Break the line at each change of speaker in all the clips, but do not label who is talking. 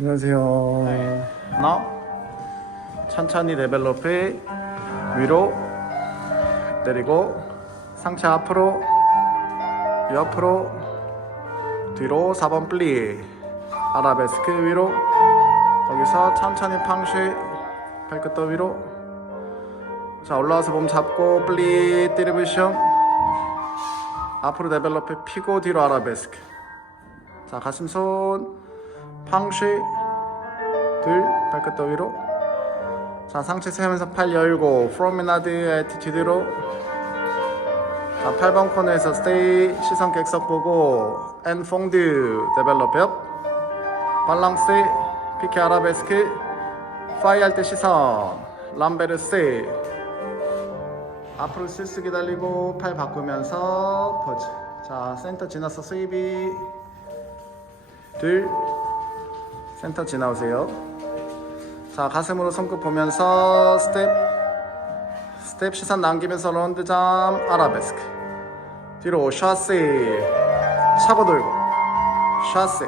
안녕하세요. 하나, 천천히 레벨업해. 위로 내리고 상체 앞으로 옆으로 뒤로 4번 플리. 아라베스크 위로. 거기서 천천히 팡쉬 발끝도 위로. 자 올라와서 몸 잡고 플리 띠리브숑 앞으로 레벨업해. 피고 뒤로 아라베스크. 자 가슴 손. 팡쉬 둘 발끝도 위로. 자 상체 세우면서 팔 열고 프로미나드 애티튜드로. 자 8번 코너에서 스테이 시선 객석 보고 앤 퐁드 데벨롭 업. 발랑스 피케 아라베스크 파이 할 때 시선 람베르스. 앞으로 슬스 기다리고 팔 바꾸면서 포즈. 자 센터 지나서 스위비. 둘 센터 지나오세요 자 가슴으로 손끝 보면서 스텝. 스텝 시선 남기면서 런드잠 아라베스크. 뒤로 샤세 차고 돌고. 샤세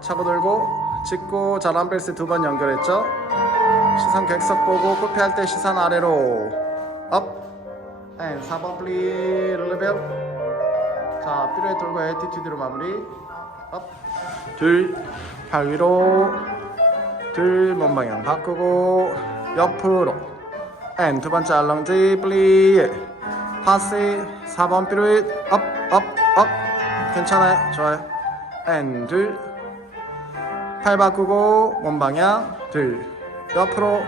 차고 돌고 짚고 자 람벨스 두 번 연결했죠? 시선 객석 보고 코피 할 때 시선 아래로. 업. 앤 4번 플리 르레벨 자 삐로에 돌고 에티튜드로 마무리. 업. 둘, 팔 위로, 둘, 몸 방향 바꾸고, 옆으로, 앤 두 번째 알렁지, 플리, 파스, 4번 삐루잇, 업, 업, 업, 괜찮아요, 좋아요, 앤 둘, 팔 바꾸고, 몸 방향, 둘, 옆으로,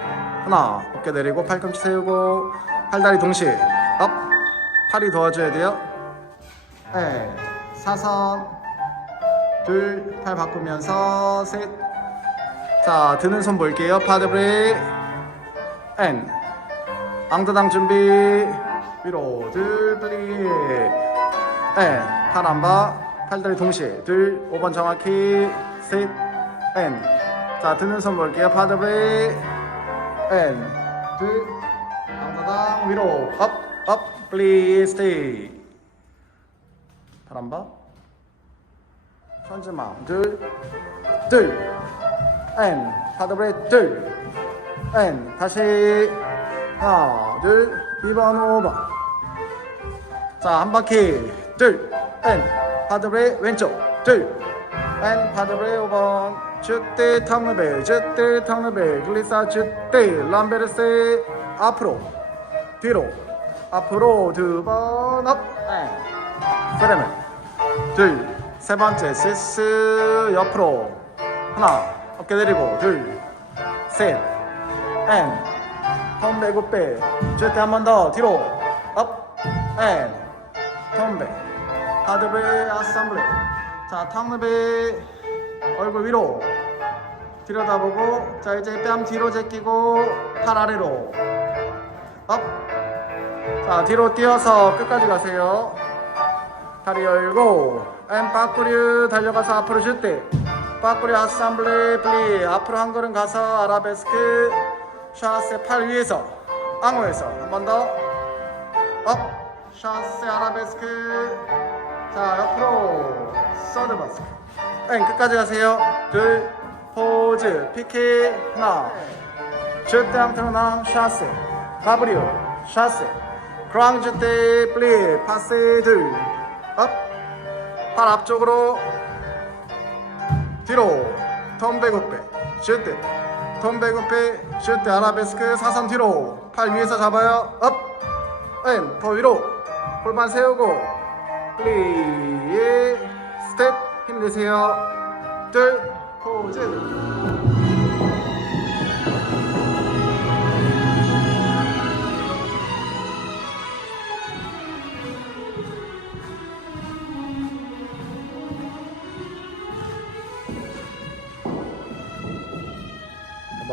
하나, 어깨 내리고, 팔꿈치 세우고, 팔다리 동시에, 업, 팔이 도와줘야 돼요, 앤, 사선, 둘, 팔 바꾸면서 셋. 자, 드는 손 볼게요. 파드브레 앤. 앙드당 준비. 위로 둘, 플리. 앤. 팔안 봐. 팔다리 동시에. 둘, 5번 정확히. 셋. 앤. 자, 드는 손 볼게요. 파드브레 앤. 둘. 앙드당 위로. 업, 업. 플리 스테이. 팔안 봐. 천지마 둘, 둘, 앤 파드브레 둘, 앤 다시. 하나, 둘, 2번, 5번 자, 한 바퀴. 둘, 앤 파드브레 왼쪽. 둘, 앤 파드브레 5번 주대 탕르베 주대 탕르베. 글리사 주대 람베르세 앞으로. 뒤로. 앞으로 두번. 업, 앤 프레멘 둘, 세 번째 시스 옆으로. 하나 어깨 내리고 둘, 셋, 앤, 턴배 굿배 줄때 한 번 더 뒤로. 업, 앤, 턴배 하드베 아sam블레. 자 탕르베. 얼굴 위로. 들여다보고 자 이제 뺨 뒤로 제끼고 팔 아래로. 업, 자 뒤로 뛰어서 끝까지 가세요. 다리 열고 앤 빠꾸리 달려가서 앞으로 줄때 빠꾸리 아sam블레 플리. 앞으로 한 걸음 가서 아라베스크 샤세 팔 위에서 앙호에서 한 번 더. 업 샤세 아라베스크. 자 옆으로 서드 바스크 앤 끝까지 가세요. 둘 포즈 피케 하나. 줄때 앙트로낭 샤세 가브리오 샤세. 크랑즈 때 플리 파세 둘. 업, 팔 앞쪽으로 뒤로 턴백업배 슈트 턴백업배 슈트 아라베스크 사선 뒤로 팔 위에서 잡아요. 업, 앤, 더 위로. 골반 세우고 플리 스텝 힘내세요. 둘 포즈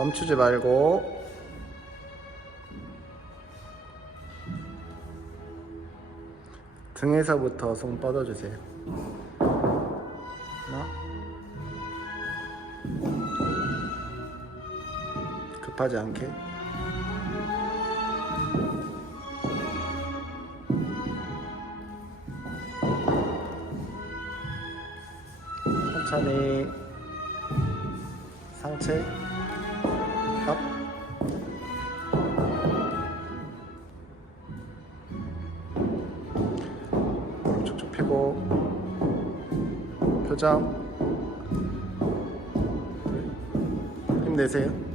멈추지 말고 등에서부터 손 뻗어주세요. 하나. 급하지 않게. 천천히 상체 업 무릎 쭉쭉 펴고. 표정. 힘내세요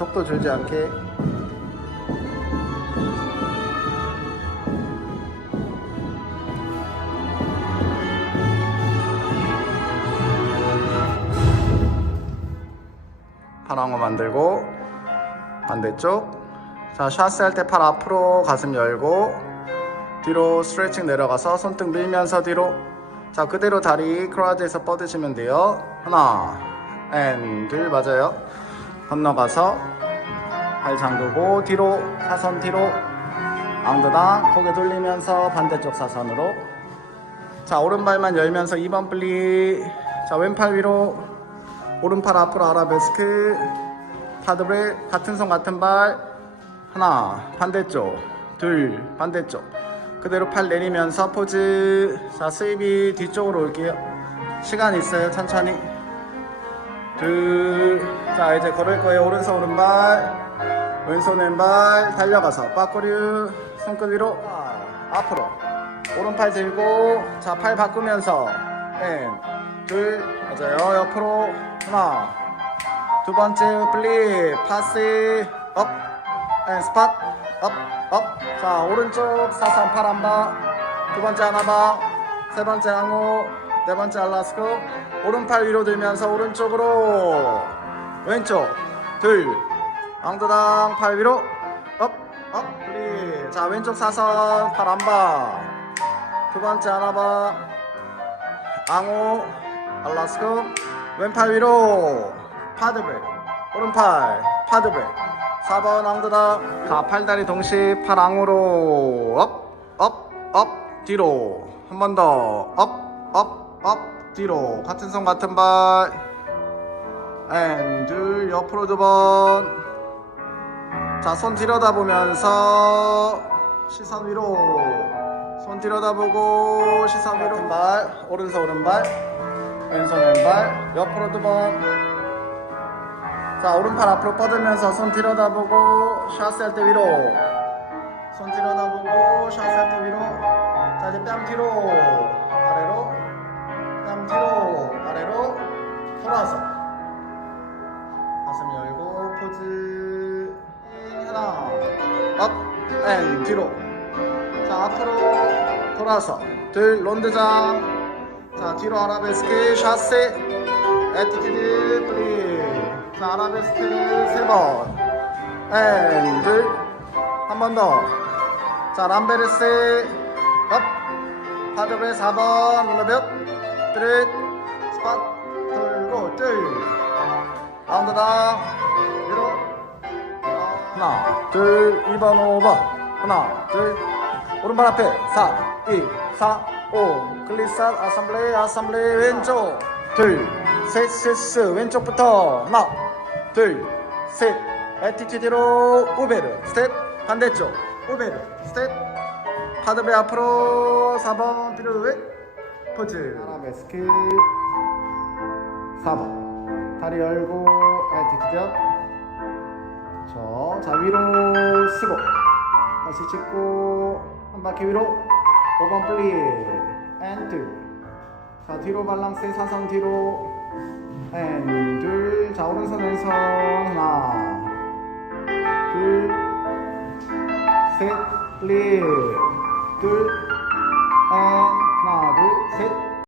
속도 줄지 않게. 파랑어 만들고 반대쪽. 자 샷스 할 때 팔 앞으로 가슴 열고 뒤로 스트레칭 내려가서 손등 밀면서 뒤로. 자 그대로 다리 크로아드에서 뻗으시면 돼요. 하나 앤둘 맞아요 건너가서 팔 잠그고 뒤로 사선 뒤로 앙드당 고개 돌리면서 반대쪽 사선으로. 자 오른발만 열면서 2번 플리. 자 왼팔 위로 오른팔 앞으로 아라베스크. 파드브레 같은 손 같은 발. 하나 반대쪽. 둘 반대쪽. 그대로 팔 내리면서 포즈. 자 스윕이 뒤쪽으로 올게요. 시간 있어요 천천히 둘 자 이제 걸을 거예요. 오른손 오른발. 왼손 왼발. 달려가서. 빠꾸류. 손끝 위로. 아, 앞으로. 오른팔 들고. 자 팔 바꾸면서. 앤 둘. 맞아요. 옆으로. 하나. 두 번째 플립. 파스. 업앤 스팟. 업업자 오른쪽 사선 팔 한방 두 번째 하나방 세 번째 항우. 네 번째 알라스코 오른팔 위로 들면서 오른쪽으로. 왼쪽 둘. 앙드당 팔 위로. 업업 플립 자 왼쪽 사선 팔 한방 두 번째 하나방 앙호 알라스코 왼팔 위로. 파드백. 오른팔 파드백. 4번 앙드다 자 팔다리 동시 팔 앙으로. 업업업. 뒤로. 한 번 더. 업 업 업 뒤로 같은 손 같은 발 앤둘 옆으로 두 번 자 손 들여다보면서 시선 위로. 손 들여다보고 시선 위로. 발 오른손 오른발 왼손 왼발 옆으로 두 번. 자 오른팔 앞으로 뻗으면서 손 들여다보고 샷할 때 위로. 손 들여다보고 샷할 때 위로. 자 이제 뺨 뒤로 가슴 열고 포즈 하나 업앤 뒤로. 자 앞으로 돌아서 둘 론드장. 자 뒤로 아라베스크 샷세. 에티튜드 플리 자 아라베스크 세번. 앤 둘한 번 더. 자 람베르스. 업. 파드브레 4번. 룰러벽. 뚜릿 스팟. 돌고 둘 라운드다. 위로 하나 둘 2번 5번. 하나 둘 오른발 앞에. 4 2 4 5 클리삿 아sam블레 아sam블레 왼쪽. 둘셋셋 왼쪽부터 하나 둘셋. 에티튜드로 우베르. 스텝 반대쪽. 우베르. 스텝 파드베 앞으로 4번. 피로드 포즈. 아라베스크 4번 다리 열고 에티튜드 저, 자 위로 쓰고 다시 찍고 한 바퀴 위로. 5번 플리 앤둘자 뒤로 발랑스 사선 뒤로. 앤둘자 오른손 왼손 하나. 둘셋. 플리 둘